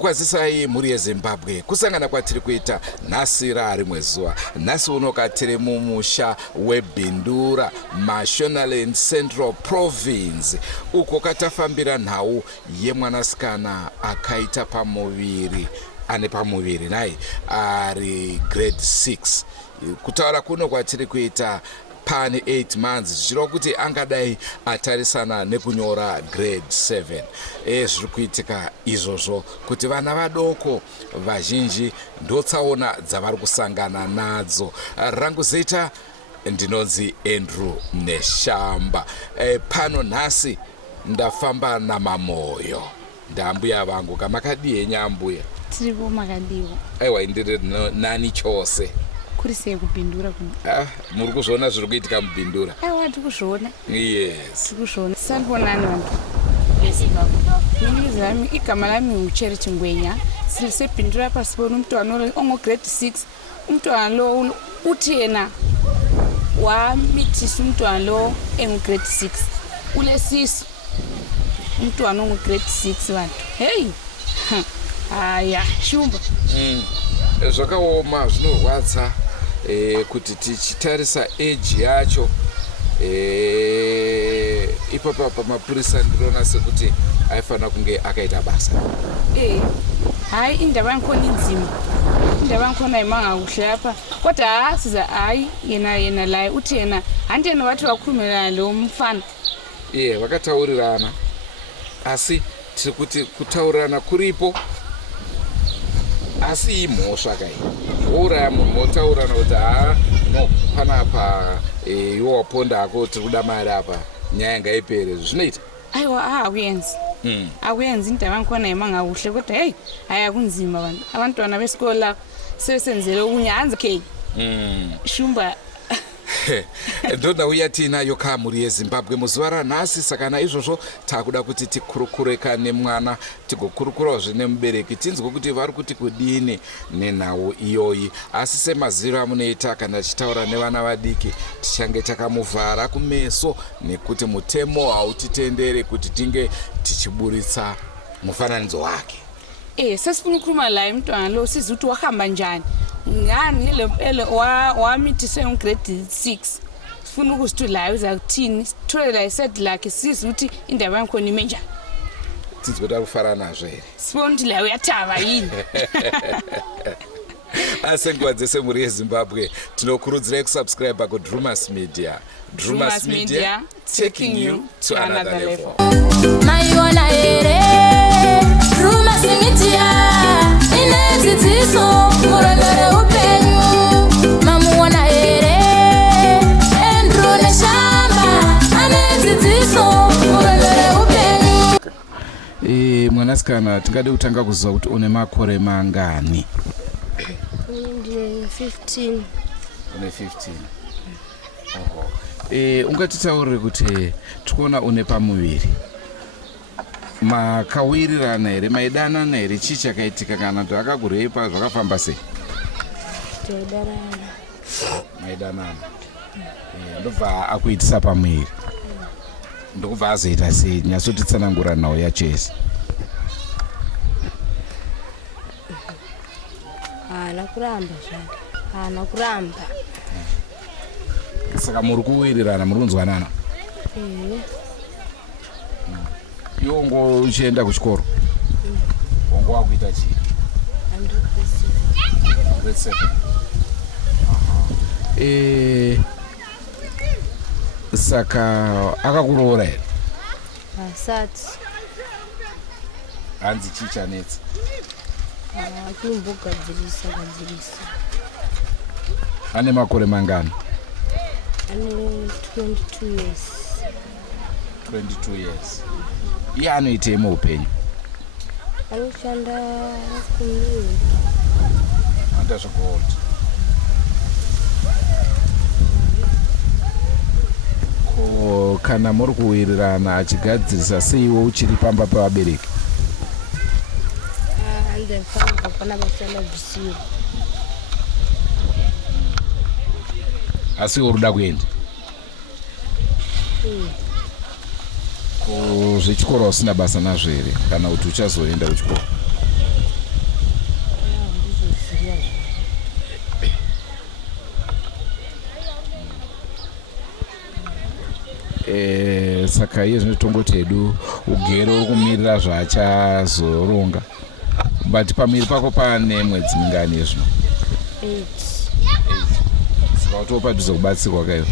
Kwazisai muri yeZimbabwe kusangana kwatiri kuita nasira ari mwezuwa nasi unoka tiri mumusha webhindura Mashonaland Central Province uko katafambira nhau yemwanasikana akaita pamuviri ane pamuviri naye ari grade 6 kutaura kuno kwatiri kuita pani 8 months zvichireva kuti angadai atarisana nekunyora grade 7 zviri kuitika izvozvo kuti vana vadoko vazhinji ndotsaona dzavari kusangana nadzo. Rangu zita ndinonzi Andrew Neshamba. Pano nhasi ndafamba namamoyo ndambuya vangu kamakadii nyambuya tiripo makadiwa aiwa indiri nani chose kurisei kubhindura kuno muri kuzviona zviri kuitika mubhindura aiwa tikuzviona yes tikuzviona sandibonani vantu zami igama lami nguCherry Chingwenya silisebhindura pasi pona umntwana ongo grade 6 umntwana lo uthi yena wamithisa umntwana lo engu grade 6 ulesisu umntwana ongo grade 6 vantu hey aya shumba zvakaoma zvinorwadza kuti tichitarisa age yacho ipapa pamapurisa ndinoona sekuti aifanira kunge akaita basa hayi indaba yakhona inzima indaba yakhona imanga kuhle apha kodwa siza hayi yena la uthi yena handiyena wathi wakhulumelana lo mfana vakataurirana asi tiri kuti kutaurirana kuripo asi imhosva kai uraya munhu motaurana kuti no panapa iwo waponda ako tiri kuda mari apa nyaya ngaipere zvinoita aiwa akuyenzi indaba yakhona imanga kuhle kodwa hey hayi kunzima vanhu abantwana besikole sebesenzele okunyanza ke shumba ndonda uya tinayo kamuri yeZimbabwe muzuva ranhasi saka naizvozvo takuda kuti tikurukureka nemwana tigokurukurazve nemubereki tinzwe kuti vari kuti kudini nenhau iyoyi asi semaziro amunoita kana tichitaura nevana vadiki tichange takamuvhara kumeso nekuti mutemo hautitendere kuti tinge tichiburitsa mufananidzo wake. Sesifuna ukukhuluma la umntwana lo siza ukuthi wahamba njani ngani ele wamithise grade 6 sifuna ukuthi la uza kuthini sithole la iset lakhe siza ukuthi indaba yakhona ime njani sizobona kufarana zwe sibona ukuthi la uyathaba yini asengwadze muri yeZimbabwe tinokurudzira kusubscribe ku Drumas Media. Drumas Media taking you to another level. Mayona ere Drumas Media inedzidziso murondoro upenyu mamuona ere Andrew Neshamba anedzidziso murondoro upenyu. Mwanasikana tingade kutanga kuziva kuti une makore mangani? Ndine 15. Une 15. Ungatitaurire kuti tikuona une pamuviri makawirirana here maidanana here chii chakaitika kana kuti akakureipa zvakafamba sei? Maidanana. Ndobva akuitisa pamuviri ndokubva azoita sei? Nyatsotitsanangura nhau yacho yese. Hana kuramba. Saka muri kuwirirana muri kunzwanana? Iwo ngo uchienda kuchikoro? Wango wakuita chii? Grade 7. Saka akakuroora here? Asati. Hanzi chii chanetsa? Akimbogadzirisa. Ane makore mangani? Ane 22 years. 22 years. iye anoitei muupenyu? Anoshanda kumiri. Anda zvegold. Ko kana muri kuwirirana achigadzirisa seiwo uchiri pamba pevabereki? Andifanga pana bashanda bvisiro. Asi uri kuda kuenda? Ko zvechikoro usina basa nazvo here kana kuti uchazoenda kuchikoro? Saka iye zvinotongoti hedu ugere uri kumirira zvachazoronga. But pamiri pako pane mwedzi mingani zvino? 8. Saka utopadhuza kubatsirwa kayo?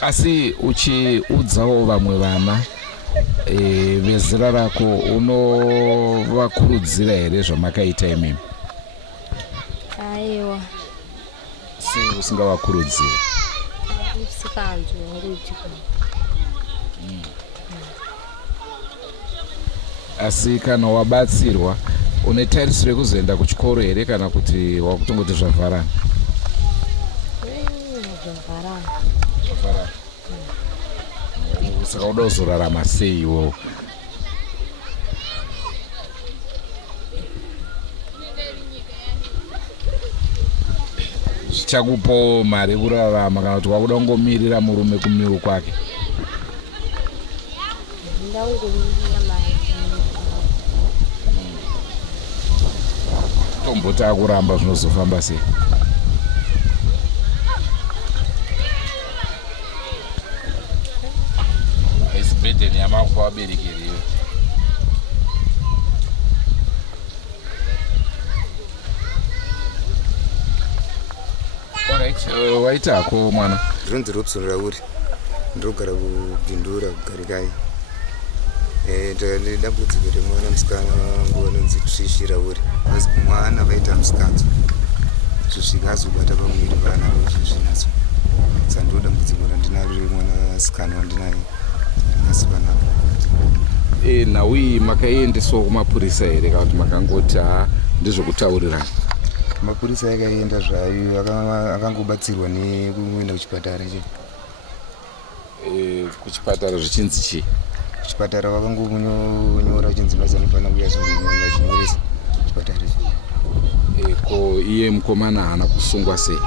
Asi uchiudzawo vamwe vana vezera rako unovakurudzira here zvamakaita imimi? Aiwa. Sei usingavakurudziri? Usikanzwe ngokuthi asi kana wabatsirwa une tarisiro yekuzoenda kuchikoro here kana kuti wakutongoti zvavharana? zvavharana. Saka uda kuzorarama sei iwowo? Zvichakupawo mari yekurarama kana kuti wakuda kungomirira murume kumiru kwake? Ndangomirira mari. Tomboti akuramba zvinozofamba sei? Haisi bhedheni yamakupa vabereki riyo. Alright, waitako mwana? Ndinonzi Robson Rauri, ndinogara kuBhindura kuGarikai. Ndambudziko remwana musikana wangu anonzi Trishi Rauri. Mwana vaita musikanzo zvisvika azobata pamwiri vana zvezvinazo. Saka ndo dambudziko randinaro remwana musikana wandinaye ndingasipa navo. Nhau iyi makaiendeswa kumapurisa here kana kuti makangoti ndizvokutaurirana? Mapurisa akaenda zvayo, akangobatsirwa nekuenda kuchipatara. Kuchipatara zvichinzi chii? Kuchipatara vakangonyora chinzi mazanofanira kuuya achinyoresa kuchipatara. Ko iye mukomana haana kusungwa sei?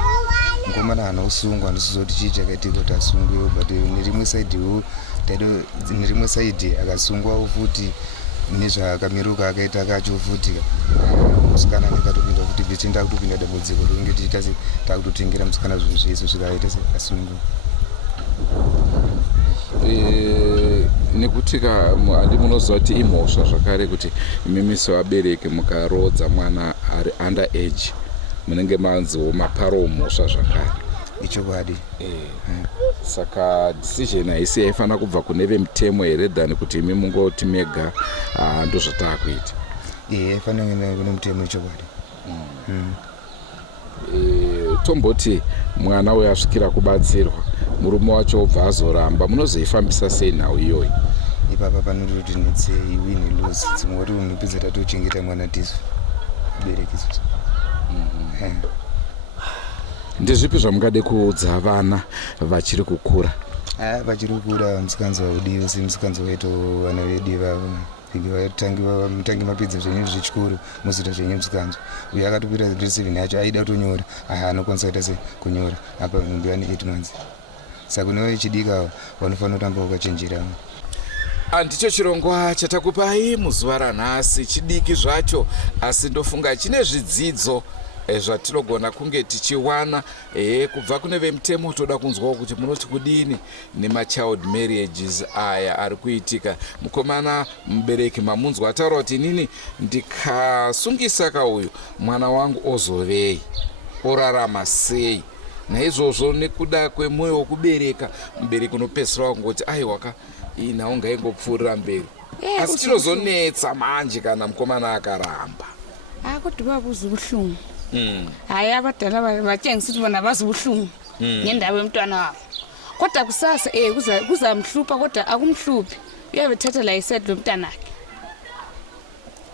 Mukomana haana kusungwa, handisizoti chii chakaitika kuti asungiwe, but nerimwe saidhi akasungwawo futi nezvaakamiruka akaita kacho futi. Musikana akatopinda kuti bichinda kutopinda dambudziko rongeti takutotengera musikana zvinhu zvese zvikaita sekasungiwa. Nekuti handi munoziva kuti imhosva zvakare kuti imimi sevabereki mukarodza mwana ari under age munenge manziwo maparo mhosva zvakare. Ichokwadi. Saka decision haisi yaifanira kubva kune vemutemo here than kuti imi mungoti mega ndozvatakuita? Yaifanira kune mutemo. Ichokwadi. Tomboti mwana uyo asvikira kubatsirwa, murume wacho obva azoramba, munozoifambisa sei nhau iyoyi? Ipapa panototi netse win lose, dzimwe kuti unopedza tatochengeta mwana tisu abereki. Ndezvipi zvamungade kuudza vana vachiri kukura? Vachiri kukura musikanzo waudiwa semusikanzo waito vana vedu mutangi mapedza zvenyu zvechikoro muzita zvenyu musikanzo. Uye akatopera 7 yacho aida kutonyora, anokwanisa kuita se kunyora apa nhumbi vane 8 months. Saka newe chidika wanofanira kutamba wakachenjera. Ndicho chirongwa chatakupai muzuva ranhasi, chidiki zvacho asi ndofunga chine zvidzidzo zvatinogona kunge tichiwana kubva kune vemutemo. Toda kunzwawo kuti munoti kudini nemachild marriages aya ari kuitika. Mukomana mubereki mamunzwa ataura kuti inini ndikasungisa kauyu mwana wangu ozovei, orarama sei. Naizvozvo nekuda kwemwoyo wokubereka, mubereki unopedzisira wakungoti aiwaka iyi nhau ngaingopfuurira mberi. Asi chinozonetsa manje kana mukomana akaramba. Kuti vabuze ubuhlungu. Hayi abadala batshengisa ukuthi bona bazi ubuhlungu. ngendaba yomntwana wabo. Kodwa kusasa kuzamhlupha kodwa akumhluphi. Uyabethatha la iset lomntana wakhe.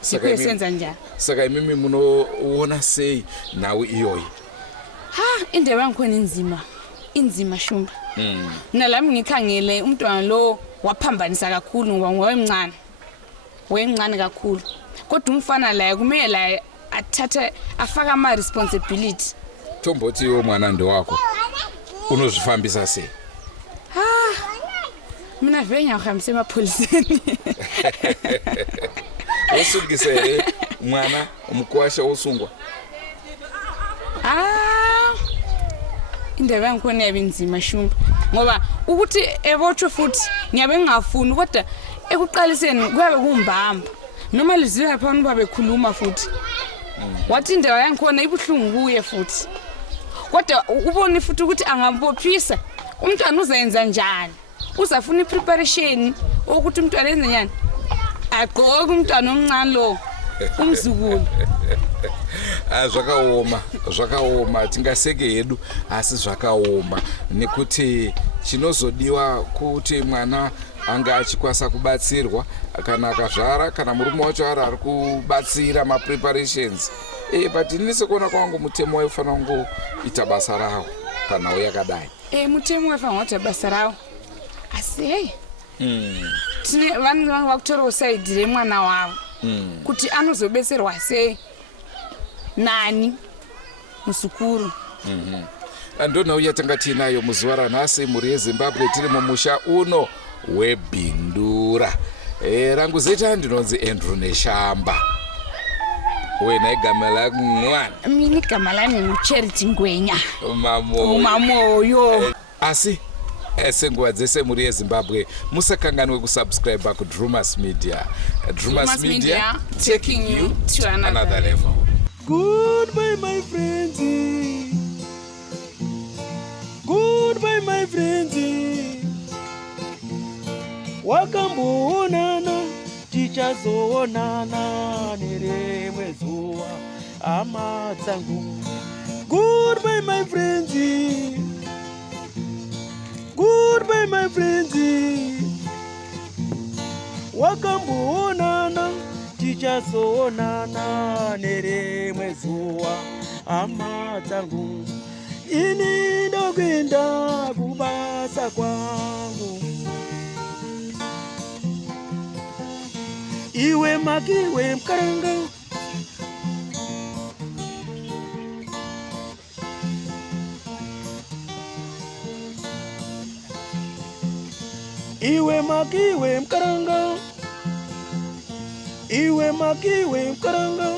Sikho senza njani? Saka imimi munoona sei nawe iyoyi? Indaba yangikhona inzima shumba. Nalami ngikhangele umntwana lo waphambanisa kakhulu ngoba ngowemncane. Wemncane kakhulu. Kodwa umfana la kumele la athathe afaka ama responsibility. Tombothi yo mwana ndowakho. Unozifambisa sei? Mina venya ngihambise emapholiseni. Usungise mwana umkwasha usungwa. Indaba yangikhona yabinzima shumba ngoba ukuthi ebotshwe futhi ngiyabe ngingafuni kodwa ekuqaliseni kuyabe kumbamba noma liziwe phana uba bekhuluma futhi wathi indaba yangikhona ibuhlungu kuye futhi kodwa ubone futhi ukuthi angambophisa umntwana uzenza njani uzafuna ipreparation ukuthi umntwana enze njani agqoke umntwana omncane lo umzukulu. Zvakaoma tingaseke hedu asi zvakaoma nekuti chinozodiwa kuti mwana anga achikwasa kubatsirwa kana akazvara kana murume wacho ari kubatsira ma preparations but inise kuona kwangu mutemo waifana ngoita basa rawo kana yakadai mutemo waifana ngoita basa rawo asi hey tine vanhu vakutora side remwana wavo kuti anozobetserwa sei nani musukuru. Andonauya tanga tinayo muzuva ranhasi mhuri yeZimbabwe tiri mumusha uno webhindura. Rangu zita ndinonzi Andrew Neshamba. Wena igama lako mwana? Mini igama lami nguCharity Ngwenya. Mamoyo. Asi senguva dzese mhuri yeZimbabwe musakanganwe kusubscribe kuDrumas Media. Drumas Media taking you to another level. Goodbye, my friends. Goodbye, my friends. Wakamboonana, tichazoonana nerimwe zuva hama dzangu. Goodbye, my friends. Goodbye, my friends. Wakamboonana, tichazoonana nerimwe zuva hama dzangu. Ini ndokwenda kubasa kwangu. Iwe makiwe mkaranga. Iwe makiwe mkaranga. Iwe makiwe mkaranga.